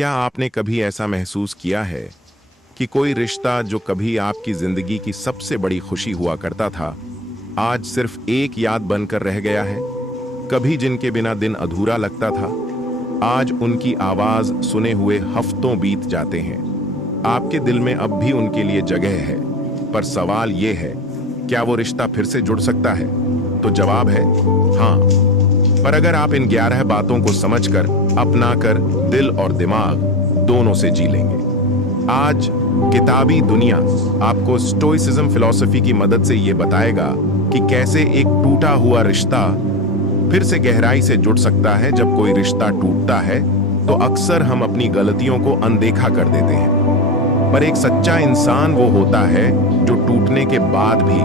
क्या आपने कभी ऐसा महसूस किया है कि कोई रिश्ता जो कभी आपकी जिंदगी की सबसे बड़ी खुशी हुआ करता था, आज सिर्फ एक याद बनकर रह गया है? कभी जिनके बिना दिन अधूरा लगता था, आज उनकी आवाज सुने हुए हफ्तों बीत जाते हैं। आपके दिल में अब भी उनके लिए जगह है, पर सवाल यह है, क्या वो रिश्ता फिर से जुड़ सकता है? तो जवाब है हाँ। पर अगर आप इन 11 बातों को समझकर, अपनाकर, दिल और दिमाग दोनों से जी लेंगे। आज किताबी दुनिया आपको स्टोइसिज्म फिलॉसफी की मदद से यह बताएगा कि कैसे एक टूटा हुआ रिश्ता फिर से गहराई से जुड़ सकता है। जब कोई रिश्ता टूटता है तो अक्सर हम अपनी गलतियों को अनदेखा कर देते हैं, पर एक सच्चा इंसान वो होता है जो टूटने के बाद भी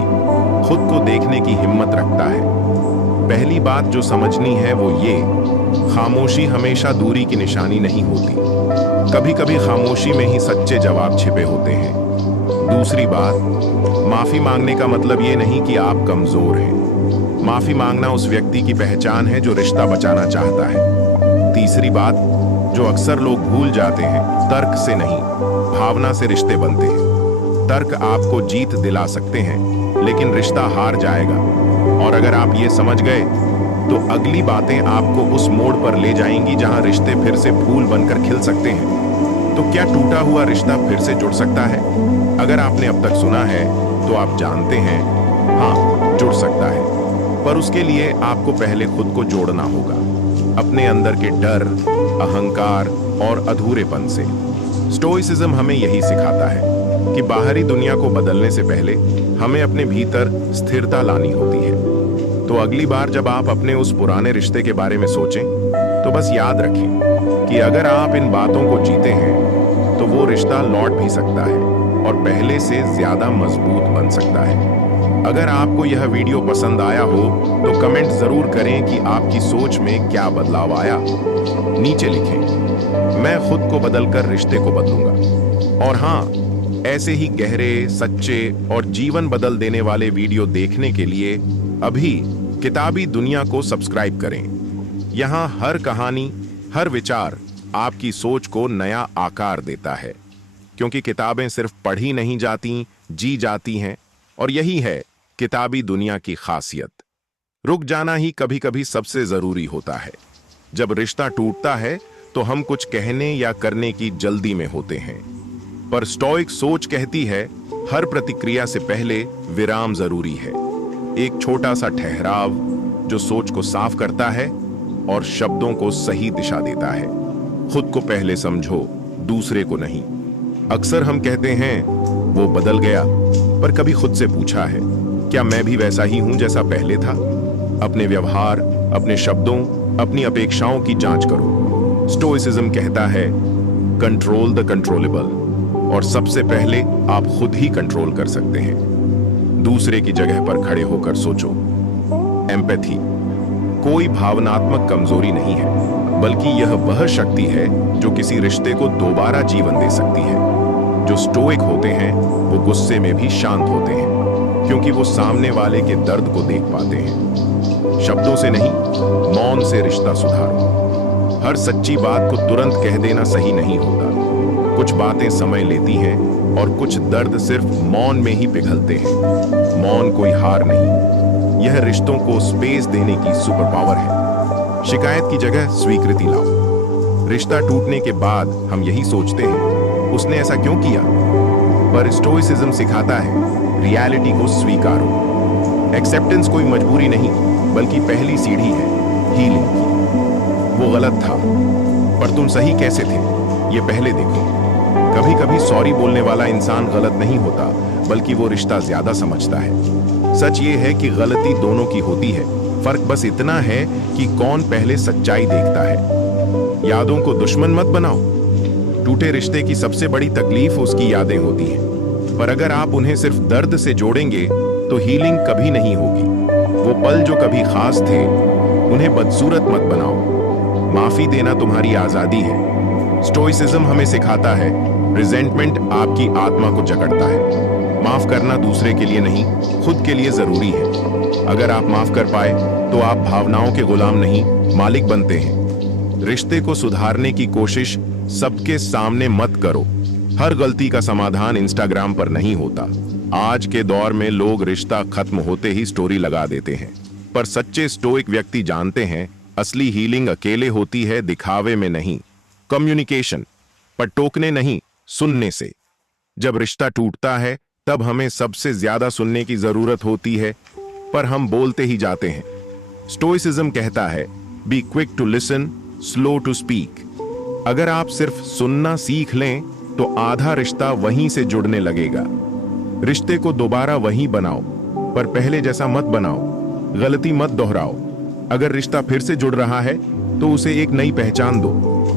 खुद को देखने की हिम्मत रखता है। पहली बात जो समझनी है वो ये, खामोशी हमेशा दूरी की निशानी नहीं होती। कभी कभी खामोशी में ही सच्चे जवाब छिपे होते हैं। दूसरी बात, माफी मांगने का मतलब ये नहीं कि आप कमजोर हैं। माफी मांगना उस व्यक्ति की पहचान है जो रिश्ता बचाना चाहता है। तीसरी बात जो अक्सर लोग भूल जाते हैं, तर्क से नहीं, भावना से रिश्ते बनते हैं। तर्क आपको जीत दिला सकते हैं, लेकिन रिश्ता हार जाएगा। और अगर आप ये समझ गए तो अगली बातें आपको उस मोड़ पर ले जाएंगी जहां रिश्ते फिर से फूल बनकर खिल सकते हैं। तो क्या टूटा हुआ रिश्ता फिर से जुड़ सकता है? अगर आपने अब तक सुना है तो आप जानते हैं हाँ, जुड़ सकता है। पर उसके लिए आपको पहले खुद को जोड़ना होगा, अपने अंदर के डर, अहंकार और अधूरेपन से। स्टोइसिज्म हमें यही सिखाता है कि बाहरी दुनिया को बदलने से पहले हमें अपने भीतर स्थिरता लानी होती है। तो अगली बार जब आप अपने उस पुराने रिश्ते के बारे में सोचें तो बस याद रखें कि अगर आप इन बातों को जीते हैं तो वो रिश्ता लौट भी सकता है और पहले से ज्यादा मजबूत बन सकता है। अगर आपको यह वीडियो पसंद आया हो तो कमेंट जरूर करें कि आपकी सोच में क्या बदलाव आया। नीचे लिखें, मैं खुद को बदलकर रिश्ते को बदलूंगा। और हाँ, ऐसे ही गहरे, सच्चे और जीवन बदल देने वाले वीडियो देखने के लिए अभी किताबी दुनिया को सब्सक्राइब करें। यहाँ हर कहानी, हर विचार आपकी सोच को नया आकार देता है, क्योंकि किताबें सिर्फ पढ़ी नहीं जाती, जी जाती हैं। और यही है किताबी दुनिया की खासियत। रुक जाना ही कभी कभी सबसे जरूरी होता है। जब रिश्ता टूटता है तो हम कुछ कहने या करने की जल्दी में होते हैं, पर स्टोइक सोच कहती है हर प्रतिक्रिया से पहले विराम जरूरी है। एक छोटा सा ठहराव जो सोच को साफ करता है और शब्दों को सही दिशा देता है। खुद को पहले समझो, दूसरे को नहीं। अक्सर हम कहते हैं वो बदल गया, पर कभी खुद से पूछा है क्या मैं भी वैसा ही हूं जैसा पहले था? अपने व्यवहार, अपने शब्दों, अपनी अपेक्षाओं की जांच करो। स्टोइसिज्म कहता है कंट्रोल द कंट्रोलेबल, और सबसे पहले आप खुद ही कंट्रोल कर सकते हैं। दूसरे की जगह पर खड़े होकर सोचो। एम्पैथी कोई भावनात्मक कमजोरी नहीं है, बल्कि यह वह शक्ति है जो किसी रिश्ते को दोबारा जीवन दे सकती है। जो स्टोइक होते हैं वो गुस्से में भी शांत होते हैं, क्योंकि वो सामने वाले के दर्द को देख पाते हैं। शब्दों से नहीं, मौन से रिश्ता सुधारो। हर सच्ची बात को तुरंत कह देना सही नहीं होता। कुछ बातें समय लेती हैं और कुछ दर्द सिर्फ मौन में ही पिघलते हैं। मौन कोई हार नहीं, यह रिश्तों को स्पेस देने की सुपर पावर है। शिकायत की जगह स्वीकृति लाओ। रिश्ता टूटने के बाद हम यही सोचते हैं उसने ऐसा क्यों किया, पर स्टोइसिज्म सिखाता है रियलिटी को स्वीकारो। एक्सेप्टेंस कोई मजबूरी नहीं, बल्कि पहली सीढ़ी है हीलिंग की। वो गलत था, पर तुम सही कैसे थे ये पहले देखो। कभी कभी सॉरी बोलने वाला इंसान गलत नहीं होता, बल्कि वो रिश्ता ज्यादा समझता है। सच ये है कि गलती दोनों की होती है, फर्क बस इतना है कि कौन पहले सच्चाई देखता है। यादों को दुश्मन मत बनाओ। टूटे रिश्ते की सबसे बड़ी तकलीफ उसकी यादें होती हैं, पर अगर आप उन्हें सिर्फ दर्द से जोड़ेंगे तो हीलिंग कभी नहीं होगी। वो पल जो कभी खास थे उन्हें बदसूरत मत बनाओ। माफी देना तुम्हारी आजादी है। स्टोइसिज्म हमें सिखाता है रिजेंटमेंट आपकी आत्मा को जकड़ता है। माफ करना दूसरे के लिए नहीं, खुद के लिए जरूरी है। अगर आप माफ कर पाए तो आप भावनाओं के गुलाम नहीं, मालिक बनते हैं। रिश्ते को सुधारने की कोशिश सबके सामने मत करो। हर गलती का समाधान इंस्टाग्राम पर नहीं होता। आज के दौर में लोग रिश्ता खत्म होते ही स्टोरी लगा देते हैं, पर सच्चे स्टोइक व्यक्ति जानते हैं असली हीलिंग अकेले होती है, दिखावे में नहीं। कम्युनिकेशन, पर टोकने नहीं, सुनने से। जब रिश्ता टूटता है तब हमें सबसे ज्यादा सुनने की जरूरत होती है, पर हम बोलते ही जाते हैं। स्टोइसिज्म कहता है be quick to listen, slow to speak. अगर आप सिर्फ सुनना सीख लें तो आधा रिश्ता वहीं से जुड़ने लगेगा। रिश्ते को दोबारा वहीं बनाओ, पर पहले जैसा मत बनाओ। गलती मत दोहराओ। अगर रिश्ता फिर से जुड़ रहा है तो उसे एक नई पहचान दो।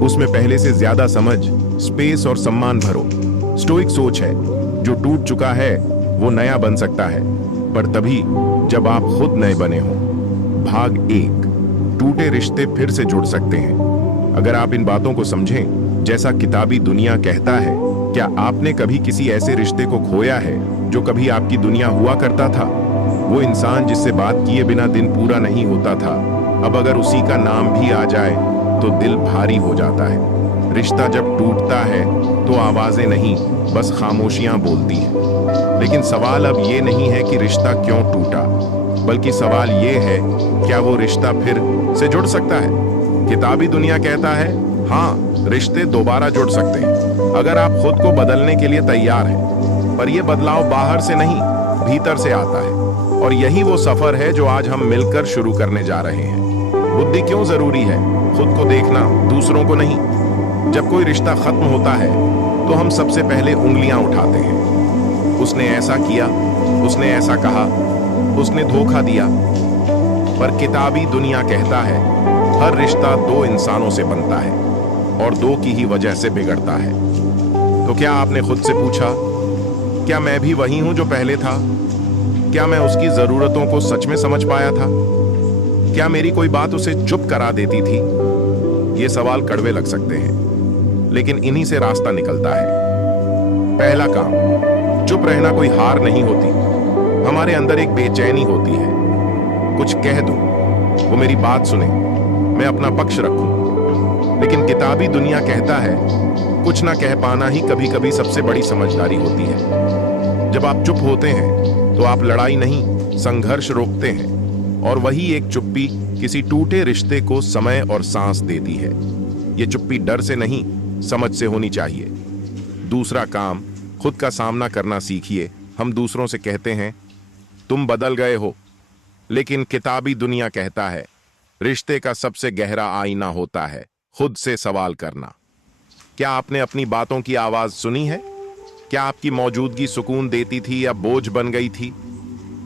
उसमें पहले से ज्यादा समझ, स्पेस और सम्मान भरो। स्टोइक सोच है जो टूट चुका है वो नया बन सकता है, पर तभी जब आप खुद नए बने हो। भाग 1, टूटे रिश्ते फिर से जुड़ सकते हैं। अगर आप इन बातों को समझें, जैसा किताबी दुनिया कहता है, क्या आपने कभी किसी ऐसे रिश्ते को खोया है जो कभी आपकी दुनिया हुआ करता था? वो इंसान जिससे बात किए बिना दिन पूरा नहीं होता था, अब अगर उसी का नाम भी आ जाए तो दिल भारी हो जाता है। रिश्ता जब टूटता है तो आवाजें नहीं, बस खामोशियां बोलती हैं। लेकिन सवाल अब ये नहीं है कि रिश्ता क्यों टूटा, बल्कि सवाल ये है क्या वो रिश्ता फिर से जुड़ सकता है? किताबी दुनिया कहता है हाँ, रिश्ते दोबारा जुड़ सकते हैं अगर आप खुद को बदलने के लिए तैयार हैं। पर यह बदलाव बाहर से नहीं, भीतर से आता है। और यही वो सफर है जो आज हम मिलकर शुरू करने जा रहे हैं। बुद्धि क्यों जरूरी है? खुद को देखना, दूसरों को नहीं। जब कोई रिश्ता खत्म होता है तो हम सबसे पहले उंगलियां उठाते हैं। उसने ऐसा किया, उसने ऐसा कहा, उसने धोखा दिया। पर किताबी दुनिया कहता है हर रिश्ता 2 इंसानों से बनता है और 2 की ही वजह से बिगड़ता है। तो क्या आपने खुद से पूछा, क्या मैं भी वही हूं जो पहले था? क्या मैं उसकी जरूरतों को सच में समझ पाया था? क्या मेरी कोई बात उसे चुप करा देती थी? ये सवाल कड़वे लग सकते हैं, लेकिन इन्हीं से रास्ता निकलता है। पहला काम, चुप रहना कोई हार नहीं होती। हमारे अंदर एक बेचैनी होती है, कुछ कह दूं, वो मेरी बात सुने, मैं अपना पक्ष रखूं। लेकिन किताबी दुनिया कहता है कुछ ना कह पाना ही कभी कभी सबसे बड़ी समझदारी होती है। जब आप चुप होते हैं तो आप लड़ाई नहीं, संघर्ष रोकते हैं। और वही एक चुप्पी किसी टूटे रिश्ते को समय और सांस देती है। ये चुप्पी डर से नहीं, समझ से होनी चाहिए। दूसरा काम, खुद का सामना करना सीखिए। हम दूसरों से कहते हैं तुम बदल गए हो, लेकिन किताबी दुनिया कहता है रिश्ते का सबसे गहरा आईना होता है खुद से सवाल करना। क्या आपने अपनी बातों की आवाज सुनी है? क्या आपकी मौजूदगी सुकून देती थी या बोझ बन गई थी?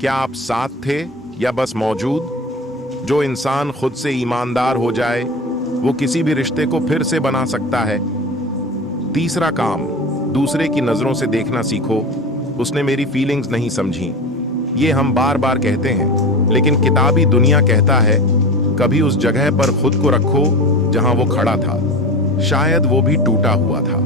क्या आप साथ थे या बस मौजूद? जो इंसान खुद से ईमानदार हो जाए वो किसी भी रिश्ते को फिर से बना सकता है। तीसरा काम, दूसरे की नजरों से देखना सीखो। उसने मेरी फीलिंग्स नहीं समझी, ये हम बार बार कहते हैं, लेकिन किताबी दुनिया कहता है कभी उस जगह पर खुद को रखो जहां वो खड़ा था। शायद वो भी टूटा हुआ था,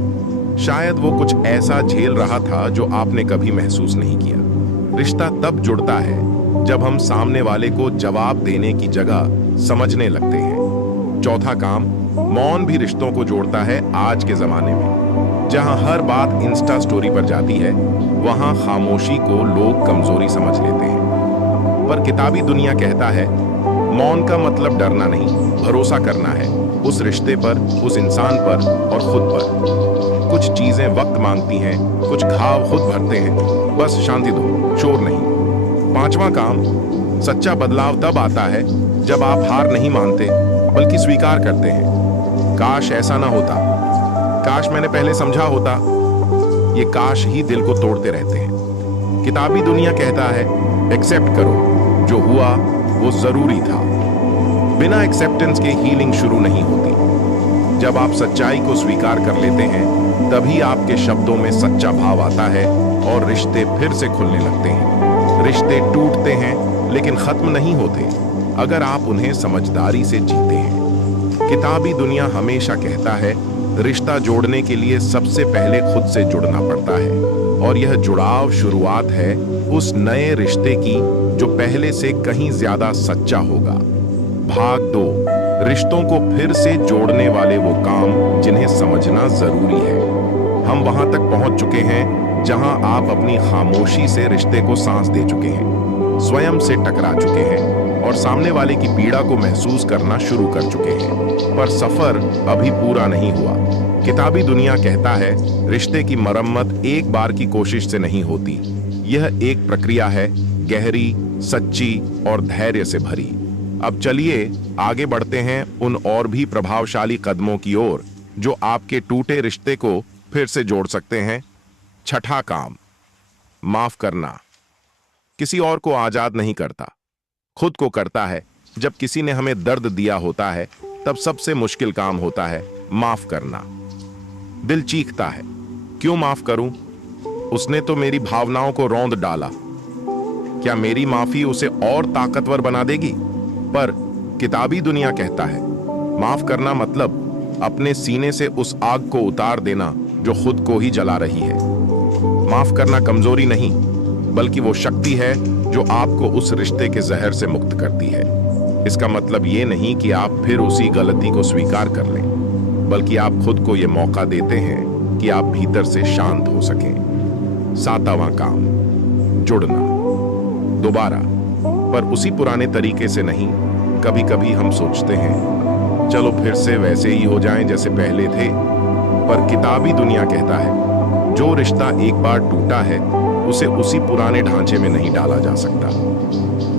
शायद वो कुछ ऐसा झेल रहा था जो आपने कभी महसूस नहीं किया। रिश्ता तब जुड़ता है जब हम सामने वाले को जवाब देने की जगह समझने लगते हैं। चौथा काम, मौन भी रिश्तों को जोड़ता है। आज के जमाने में जहां हर बात इंस्टा स्टोरी पर जाती है, वहां खामोशी को लोग कमजोरी समझ लेते हैं। पर किताबी दुनिया कहता है मौन का मतलब डरना नहीं, भरोसा करना है उस रिश्ते पर, उस इंसान पर और खुद पर। कुछ चीजें वक्त मांगती हैं, कुछ घाव खुद भरते हैं, बस शांति दो, शोर नहीं। पांचवा काम, सच्चा बदलाव तब आता है जब आप हार नहीं मानते बल्कि स्वीकार करते हैं। काश ऐसा ना होता, काश मैंने पहले समझा होता, ये काश ही दिल को तोड़ते रहते हैं। किताबी दुनिया कहता है एक्सेप्ट करो, जो हुआ वो जरूरी था। बिना एक्सेप्टेंस के हीलिंग शुरू नहीं होती। जब आप सच्चाई को स्वीकार कर लेते हैं तभी आपके शब्दों में सच्चा भाव आता है और रिश्ते फिर से खुलने लगते हैं। रिश्ते टूटते हैं लेकिन खत्म नहीं होते अगर आप उन्हें समझदारी से जीते हैं। किताबी दुनिया हमेशा कहता है रिश्ता जोड़ने के लिए सबसे पहले खुद से जुड़ना पड़ता है, और यह जुड़ाव शुरुआत है उस नए रिश्ते की जो पहले से कहीं ज्यादा सच्चा होगा। भाग 2, रिश्तों को फिर से जोड़ने वाले वो काम जिन्हें समझना जरूरी है। हम वहां तक पहुंच चुके हैं जहां आप अपनी खामोशी से रिश्ते को सांस दे चुके हैं, स्वयं से टकरा चुके हैं और सामने वाले की पीड़ा को महसूस करना शुरू कर चुके हैं। पर सफर अभी पूरा नहीं हुआ। किताबी दुनिया कहता है, रिश्ते की मरम्मत एक बार की कोशिश से नहीं होती। यह एक प्रक्रिया है, गहरी, सच्ची और धैर्य से भरी। अब चलिए आगे बढ़ते हैं उन और भी प्रभावशाली कदमों की ओर जो आपके टूटे रिश्ते को फिर से जोड़ सकते हैं। छठा काम, माफ करना। किसी और को आजाद नहीं करता, खुद को करता है। जब किसी ने हमें दर्द दिया होता है तब सबसे मुश्किल काम होता है माफ करना। दिल चीखता है, क्यों माफ करूं? उसने तो मेरी भावनाओं को रौंद डाला। क्या मेरी माफी उसे और ताकतवर बना देगी? पर किताबी दुनिया कहता है, माफ करना मतलब अपने सीने से उस आग को उतार देना जो खुद को ही जला रही है। माफ करना कमजोरी नहीं, बल्कि वो शक्ति है जो आपको उस रिश्ते के जहर से मुक्त करती है। इसका मतलब ये नहीं कि आप फिर उसी गलती को स्वीकार कर लें, बल्कि आप खुद को ये मौका देते हैं कि आप भीतर से शांत हो सकें। सातवां काम, जुड़ना दोबारा, पर उसी पुराने तरीके से नहीं। कभी कभी हम सोचते हैं, चलो फिर से वैसे ही हो जाएं जैसे पहले थे। पर किताबी दुनिया कहता है, जो रिश्ता एक बार टूटा है उसे उसी पुराने ढांचे में नहीं डाला जा सकता।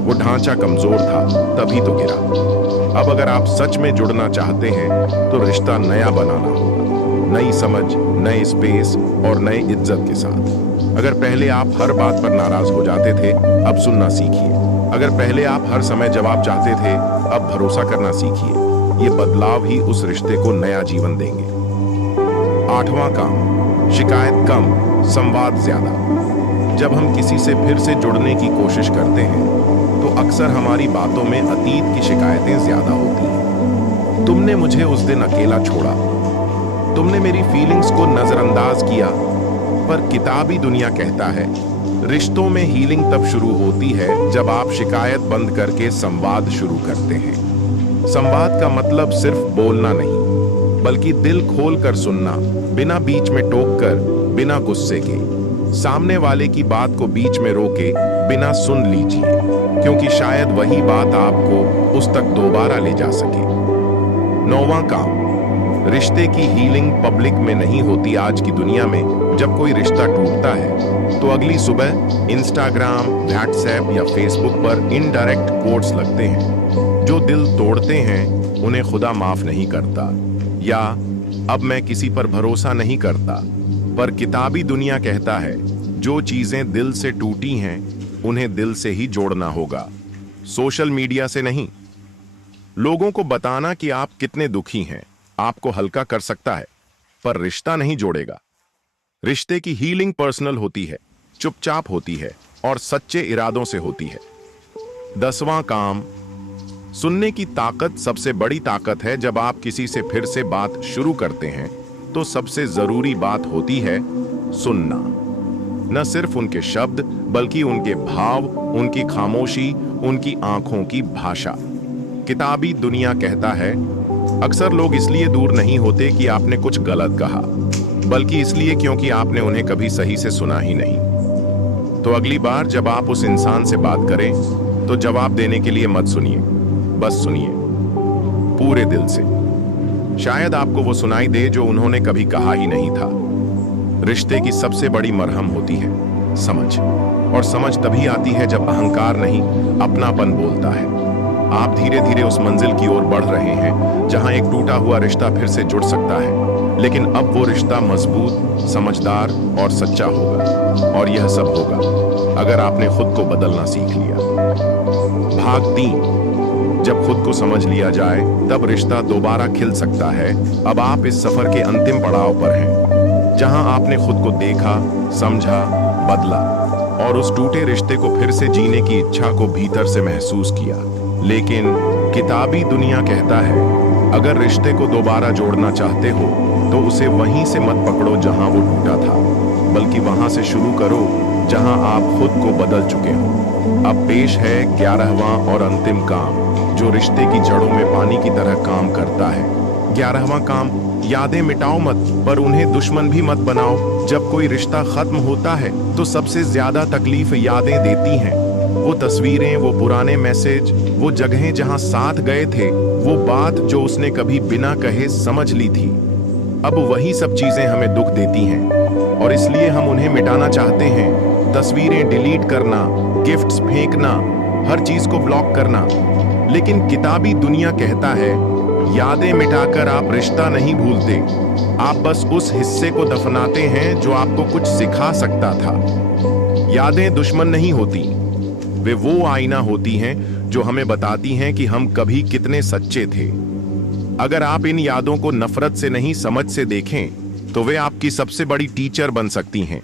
वो ढांचा कमजोर था, तभी तो गिरा। अब अगर आप सच में जुड़ना चाहते हैं तो रिश्ता नया बनाना होगा, नई समझ, नए स्पेस और नए इज्जत के साथ। अगर पहले आप हर बात पर नाराज हो जाते थे, अब सुनना सीखिए। अगर पहले आप हर समय जवाब चाहते थे, अब भरोसा करना सीखिए। ये बदलाव ही उस रिश्ते को नया जीवन देंगे। आठवां काम, शिकायत कम, संवाद ज्यादा। जब हम किसी से फिर से जुड़ने की कोशिश करते हैं तो अक्सर हमारी बातों में अतीत की शिकायतें ज्यादा होती हैं। तुमने मुझे उस दिन अकेला छोड़ा, तुमने मेरी फीलिंग्स को नजरअंदाज किया। पर किताबी दुनिया कहता है, रिश्तों में हीलिंग तब शुरू होती है जब आप शिकायत बंद करके संवाद शुरू करते हैं। संवाद का मतलब सिर्फ बोलना नहीं, बल्कि दिल खोल कर सुनना, बिना बीच में टोककर, बिना गुस्से के। सामने वाले की बात को बीच में रोके बिना सुन लीजिए, क्योंकि शायद वही बात आपको उस तक दोबारा ले जा सके। नौवां काम, रिश्ते की हीलिंग पब्लिक में नहीं होती। आज की दुनिया में जब कोई रिश्ता टूटता है तो अगली सुबह इंस्टाग्राम, व्हाट्सएप या फेसबुक पर इनडायरेक्ट कोट्स लगते हैं। जो दिल तोड़ते हैं उन्हें खुदा माफ नहीं करता, या अब मैं किसी पर भरोसा नहीं करता। पर किताबी दुनिया कहता है, जो चीजें दिल से टूटी हैं उन्हें दिल से ही जोड़ना होगा, सोशल मीडिया से नहीं। लोगों को बताना कि आप कितने दुखी हैं आपको हल्का कर सकता है, पर रिश्ता नहीं जोड़ेगा। रिश्ते की हीलिंग पर्सनल होती है, चुपचाप होती है और सच्चे इरादों से होती है। 10वां काम, सुनने की ताकत सबसे बड़ी ताकत है। जब आप किसी से फिर से बात शुरू करते हैं तो सबसे जरूरी बात होती है सुनना। न सिर्फ उनके शब्द, बल्कि उनके भाव, उनकी खामोशी, उनकी आंखों की भाषा। किताबी दुनिया कहता है, अक्सर लोग इसलिए दूर नहीं होते कि आपने कुछ गलत कहा, बल्कि इसलिए क्योंकि आपने उन्हें कभी सही से सुना ही नहीं। तो अगली बार जब आप उस इंसान से बात करें तो जवाब देने के लिए मत सुनिए, बस सुनिए पूरे दिल से। शायद आपको वो सुनाई दे जो उन्होंने कभी कहा ही नहीं था। रिश्ते की सबसे बड़ी मरहम होती है समझ, और समझ तभी आती है जब अहंकार नहीं, अपनापन बोलता है। आप धीरे धीरे उस मंजिल की ओर बढ़ रहे हैं जहां एक टूटा हुआ रिश्ता फिर से जुड़ सकता है, लेकिन अब वो रिश्ता मजबूत, समझदार और सच्चा होगा। और यह सब होगा अगर आपने खुद को बदलना सीख लिया। भाग 3, जब खुद को समझ लिया जाए तब रिश्ता दोबारा खिल सकता है। अब आप इस सफर के अंतिम पड़ाव पर हैं, जहां आपने खुद को देखा, समझा, बदला और उस टूटे रिश्ते को फिर से जीने की इच्छा को भीतर से महसूस किया। लेकिन किताबी दुनिया कहता है, अगर रिश्ते को दोबारा जोड़ना चाहते हो तो उसे वहीं से मत पकड़ो जहां वो टूटा था, बल्कि वहां से शुरू करो जहां आप खुद को बदल चुके हो। अब पेश है 11वां और अंतिम काम, जो रिश्ते की जड़ों में पानी की तरह काम करता है। 11वां काम, यादें मिटाओ मत, पर उन्हें दुश्मन भी मत बनाओ। जब कोई रिश्ता खत्म होता है तो सबसे ज्यादा तकलीफ यादें देती हैं। वो तस्वीरें, वो पुराने मैसेज, वो जगहें जहां साथ गए थे, वो बात जो उसने कभी बिना कहे समझ ली थी। अब वही सब चीजें हमें दुख देती हैं और इसलिए हम उन्हें मिटाना चाहते हैं। तस्वीरें डिलीट करना, गिफ्ट्स फेंकना, हर चीज को ब्लॉक करना। लेकिन किताबी दुनिया कहता है, यादें मिटाकर आप रिश्ता नहीं भूलते, आप बस उस हिस्से को दफनाते हैं जो आपको कुछ सिखा सकता था। यादें दुश्मन नहीं होती, वे वो आईना होती हैं जो हमें बताती हैं कि हम कभी कितने सच्चे थे। अगर आप इन यादों को नफरत से नहीं, समझ से देखें तो वे आपकी सबसे बड़ी टीचर बन सकती हैं।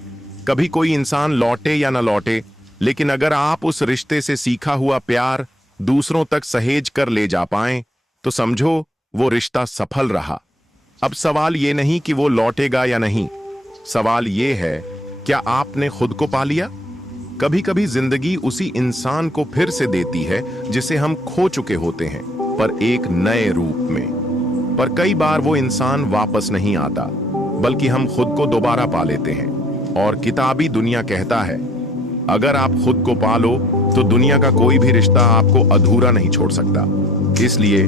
कभी कोई इंसान लौटे या ना लौटे, लेकिन अगर आप उस रिश्ते से सीखा हुआ प्यार दूसरों तक सहेज कर ले जा पाएं तो समझो वो रिश्ता सफल रहा। अब सवाल ये नहीं कि वो लौटेगा या नहीं, सवाल ये है, क्या आपने खुद को पा लिया? कभी कभी जिंदगी उसी इंसान को फिर से देती है जिसे हम खो चुके होते हैं, पर एक नए रूप में। पर कई बार वो इंसान वापस नहीं आता, बल्कि हम खुद को दोबारा पा लेते हैं। और किताबी दुनिया कहता है, अगर आप खुद को पालो तो दुनिया का कोई भी रिश्ता आपको अधूरा नहीं छोड़ सकता। इसलिए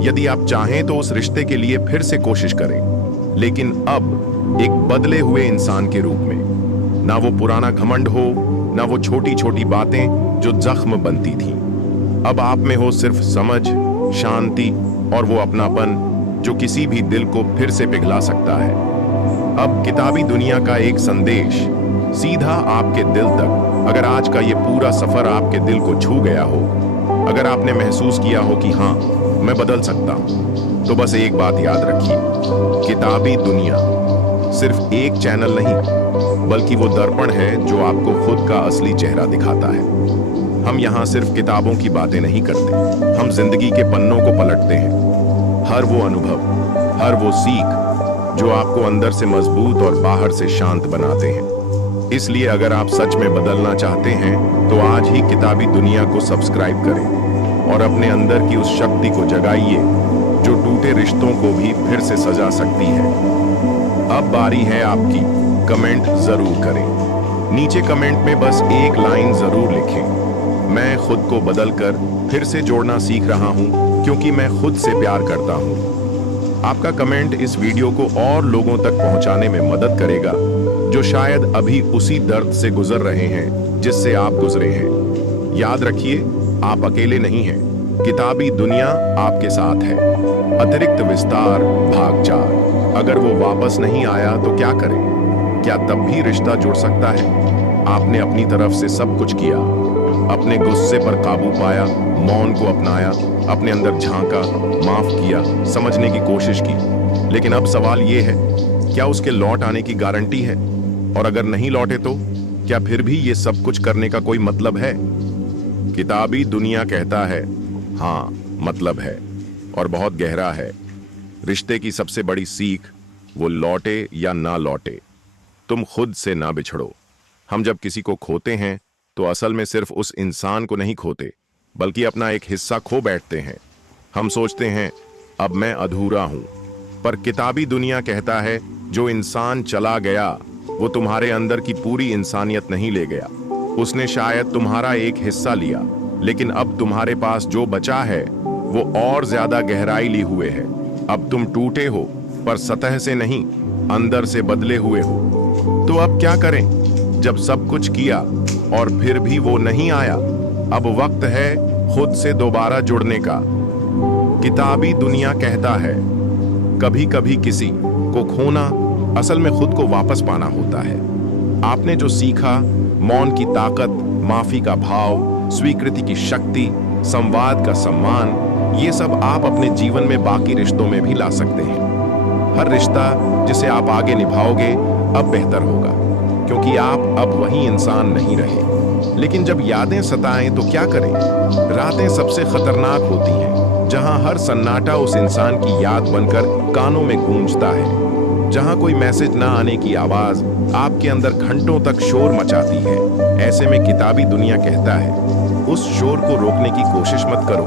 यदि आप चाहें तो उस रिश्ते के लिए फिर से कोशिश करें, लेकिन अब एक बदले हुए इंसान के रूप में। ना वो पुराना घमंड हो, ना वो छोटी छोटी बातें जो जख्म बनती थी। अब आप में हो सिर्फ समझ, शांति और वो अपनापन जो किसी भी दिल को फिर से पिघला सकता है। अब किताबी दुनिया का एक संदेश सीधा आपके दिल तक। अगर आज का ये पूरा सफर आपके दिल को छू गया हो, अगर आपने महसूस किया हो कि हाँ, मैं बदल सकता हूं, तो बस एक बात याद रखिए, किताबी दुनिया सिर्फ एक चैनल नहीं, बल्कि वो दर्पण है जो आपको खुद का असली चेहरा दिखाता है। हम यहाँ सिर्फ किताबों की बातें नहीं करते, हम जिंदगी के पन्नों को पलटते हैं। हर वो अनुभव, हर वो सीख जो आपको अंदर से मजबूत और बाहर से शांत बनाते हैं। इसलिए अगर आप सच में बदलना चाहते हैं तो आज ही किताबी दुनिया को सब्सक्राइब करें और अपने अंदर की उस शक्ति को जगाइए जो टूटे रिश्तों को भी फिर से सजा सकती है। अब बारी है आपकी, कमेंट जरूर करें। नीचे कमेंट में बस एक लाइन जरूर लिखें, मैं खुद को बदलकर फिर से जोड़ना सीख रहा हूं क्योंकि मैं खुद से प्यार करता हूं। आपका कमेंट इस वीडियो को और लोगों तक पहुंचाने में मदद करेगा जो शायद अभी उसी दर्द से गुजर रहे हैं जिससे आप गुजरे हैं। याद रखिए, आप अकेले नहीं हैं, किताबी दुनिया आपके साथ है। अतिरिक्त विस्तार भाग 4। अगर वो वापस नहीं आया तो क्या करें? क्या तब भी रिश्ता जुड़ सकता है? आपने अपनी तरफ से सब कुछ किया, अपने गुस्से पर काबू पाया, मौन को अपनाया, अपने अंदर झांका, माफ किया, समझने की कोशिश की। लेकिन अब सवाल यह है, क्या उसके लौट आने की गारंटी है? और अगर नहीं लौटे तो क्या फिर भी ये सब कुछ करने का कोई मतलब है? किताबी दुनिया कहता है, हाँ, मतलब है, और बहुत गहरा है। रिश्ते की सबसे बड़ी सीख, वो लौटे या ना लौटे, तुम खुद से ना बिछड़ो। हम जब किसी को खोते हैं तो असल में सिर्फ उस इंसान को नहीं खोते, बल्कि अपना एक हिस्सा खो बैठते हैं। हम सोचते हैं अब मैं अधूरा हूं, पर किताबी दुनिया कहता है जो इंसान चला गया वो तुम्हारे अंदर की पूरी इंसानियत नहीं ले गया। उसने शायद तुम्हारा एक हिस्सा लिया, लेकिन अब तुम्हारे पास जो बचा है वो और ज्यादा गहराई ली हुए है। अब तुम टूटे हो, पर सतह से नहीं, अंदर से बदले हुए हो। तो अब क्या करें जब सब कुछ किया और फिर भी वो नहीं आया? अब वक्त है खुद से दोबारा जुड़ने का। किताबी दुनिया कहता है, कभी कभी किसी को खोना असल में खुद को वापस पाना होता है। आपने जो सीखा, मौन की ताकत, माफी का भाव, स्वीकृति की शक्ति, संवाद का सम्मान, ये सब आप अपने जीवन में बाकी रिश्तों में भी ला सकते हैं। हर रिश्ता जिसे आप आगे निभाओगे अब बेहतर होगा, क्योंकि आप अब वही इंसान नहीं रहे। लेकिन जब यादें सताएं तो क्या करें? रातें सबसे खतरनाक होती हैं, जहां हर सन्नाटा उस इंसान की याद बनकर कानों में गूंजता है। जहां कोई मैसेज ना आने की आवाज आपके अंदर घंटों तक शोर मचाती है। ऐसे में किताबी दुनिया कहता है, उस शोर को रोकने की कोशिश मत करो,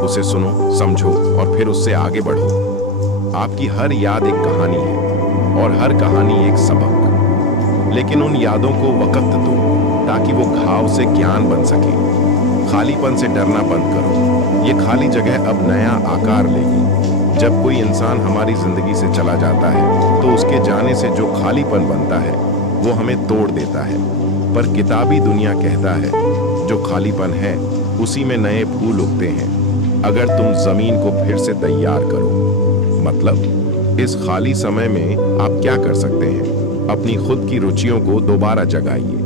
उसे सुनो, समझो और फिर उससे आगे बढ़ो। आपकी हर याद एक कहानी है और हर कहानी एक सबक। लेकिन उन यादों को वक्त दो ताकि वो घाव से ज्ञान बन सके। खालीपन से डरना बंद करो, ये खाली जगह अब नया आकार लेगी। जब कोई इंसान हमारी जिंदगी से चला जाता है तो उसके जाने से जो खालीपन बनता है वो हमें तोड़ देता है। पर किताबी दुनिया कहता है, जो खालीपन है उसी में नए फूल उगते हैं, अगर तुम जमीन को फिर से तैयार करो। मतलब इस खाली समय में आप क्या कर सकते हैं? अपनी खुद की रुचियों को दोबारा जगाइए,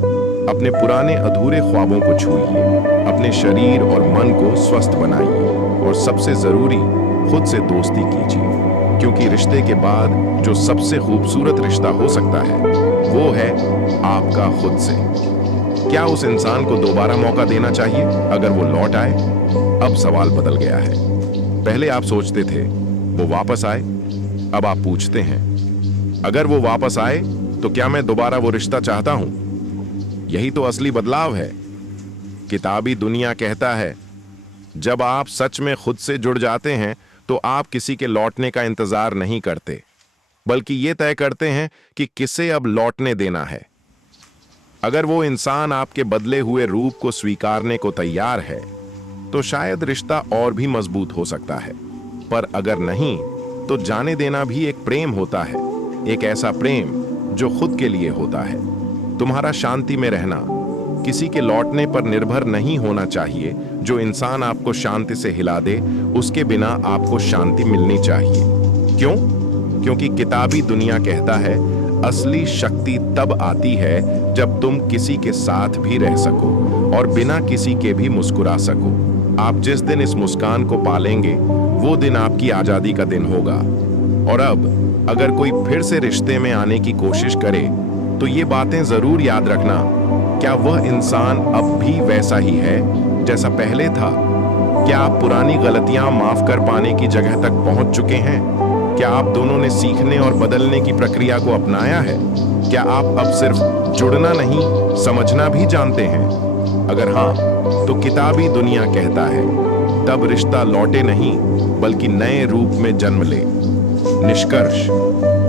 अपने पुराने अधूरे ख्वाबों को छूइए, अपने शरीर और मन को स्वस्थ बनाइए और सबसे जरूरी खुद से दोस्ती कीजिए, क्योंकि रिश्ते के बाद जो सबसे खूबसूरत रिश्ता हो सकता है वो है आपका खुद से। क्या उस इंसान को दोबारा मौका देना चाहिए अगर वो लौट आए? अब सवाल बदल गया है। पहले आप सोचते थे वो वापस आए, अब आप पूछते हैं अगर वो वापस आए तो क्या मैं दोबारा वो रिश्ता चाहता हूं? यही तो असली बदलाव है। किताबी दुनिया कहता है, जब आप सच में खुद से जुड़ जाते हैं तो आप किसी के लौटने का इंतजार नहीं करते, बल्कि ये तय करते हैं कि किसे अब लौटने देना है। अगर वो इंसान आपके बदले हुए रूप को स्वीकारने को तैयार है तो शायद रिश्ता और भी मजबूत हो सकता है। पर अगर नहीं तो जाने देना भी एक प्रेम होता है, एक ऐसा प्रेम जो खुद के लिए होता है। तुम्हारा शांति में रहना किसी के लौटने पर निर्भर नहीं होना चाहिए। जो इंसान आपको शांति से हिला दे उसके बिना आपको शांति मिलनी चाहिए। क्यों? क्योंकि किताबी दुनिया कहता है, असली शक्ति तब आती है जब तुम किसी के साथ भी रह सको और बिना किसी के भी मुस्कुरा सको। आप जिस दिन इस मुस्कान को पालेंगे वो दिन आपकी आजादी का दिन होगा। और अब अगर कोई फिर से रिश्ते में आने की कोशिश करे तो ये बातें जरूर याद रखना। क्या वह इंसान अब भी वैसा ही है जैसा पहले था? क्या आप पुरानी गलतियां माफ कर पाने की जगह तक पहुंच चुके हैं? क्या आप दोनों ने सीखने और बदलने की प्रक्रिया को अपनाया है? क्या आप अब सिर्फ जुड़ना नहीं, समझना भी जानते हैं? अगर हाँ, तो किताबी दुनिया कहता है, तब रिश्ता लौटे नहीं बल्कि नए रूप में जन्म ले। निष्कर्ष,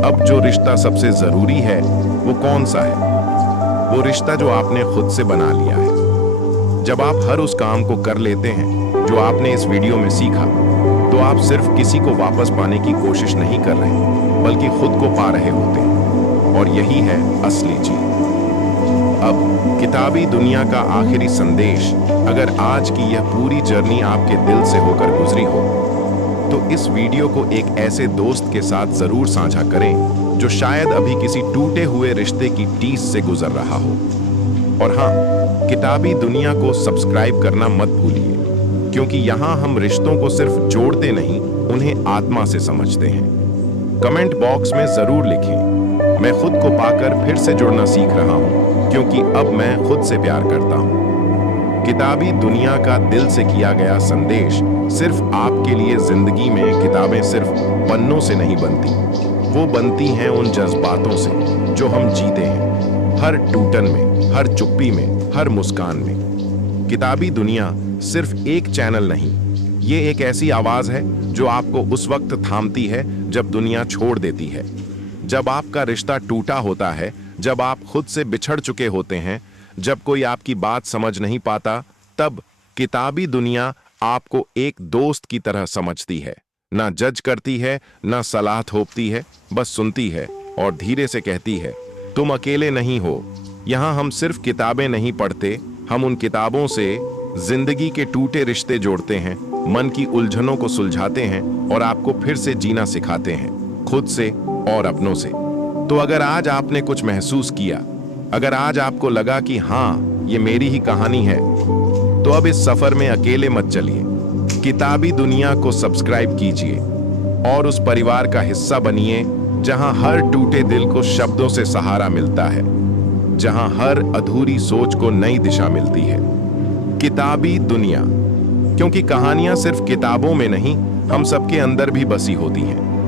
अब जो रिश्ता सबसे जरूरी है वो कौन सा है? वो रिश्ता जो आपने खुद से बना लिया है। जब आप हर उस काम को कर लेते हैं जो आपने इस वीडियो में सीखा, तो आप सिर्फ किसी को वापस पाने की कोशिश नहीं कर रहे बल्कि खुद को पा रहे होते हैं। और यही है असली जीत। अब किताबी दुनिया का आखिरी संदेश, अगर आज की यह पूरी जर्नी आपके दिल से होकर गुजरी हो तो इस वीडियो को एक ऐसे दोस्त के साथ जरूर साझा करें जो शायद अभी किसी टूटे हुए रिश्ते की टीस से गुजर रहा हो। और हाँ, किताबी दुनिया को सब्सक्राइब करना मत भूलिए, क्योंकि यहाँ हम रिश्तों को सिर्फ जोड़ते नहीं, उन्हें आत्मा से समझते हैं। कमेंट बॉक्स में जरूर लिखें, मैं खुद को पाकर फिर से जुड़ना सीख रहा हूँ, क्योंकि अब मैं खुद से प्यार करता हूँ। किताबी दुनिया का दिल से किया गया संदेश सिर्फ आपके लिए। जिंदगी में किताबें सिर्फ पन्नों से नहीं बनती, वो बनती हैं उन जज्बातों से जो हम जीते हैं, हर टूटन में, हर चुप्पी में, हर मुस्कान में। किताबी दुनिया सिर्फ एक चैनल नहीं, ये एक ऐसी आवाज है जो आपको उस वक्त थामती है जब दुनिया छोड़ देती है, जब आपका रिश्ता टूटा होता है, जब आप खुद से बिछड़ चुके होते हैं, जब कोई आपकी बात समझ नहीं पाता। तब किताबी दुनिया आपको एक दोस्त की तरह समझती है, ना जज करती है, ना सलाह थोपती है, बस सुनती है और धीरे से कहती है, तुम अकेले नहीं हो। यहाँ हम सिर्फ किताबें नहीं पढ़ते, हम उन किताबों से जिंदगी के टूटे रिश्ते जोड़ते हैं, मन की उलझनों को सुलझाते हैं और आपको फिर से जीना सिखाते हैं, खुद से और अपनों से। तो अगर आज आपने कुछ महसूस किया, अगर आज आपको लगा कि हाँ, ये मेरी ही कहानी है, तो अब इस सफर में अकेले मत चलिए। किताबी दुनिया को सब्सक्राइब कीजिए और उस परिवार का हिस्सा बनिए जहां हर टूटे दिल को शब्दों से सहारा मिलता है, जहां हर अधूरी सोच को नई दिशा मिलती है। किताबी दुनिया, क्योंकि कहानियां सिर्फ किताबों में नहीं, हम सबके अंदर भी बसी होती हैं।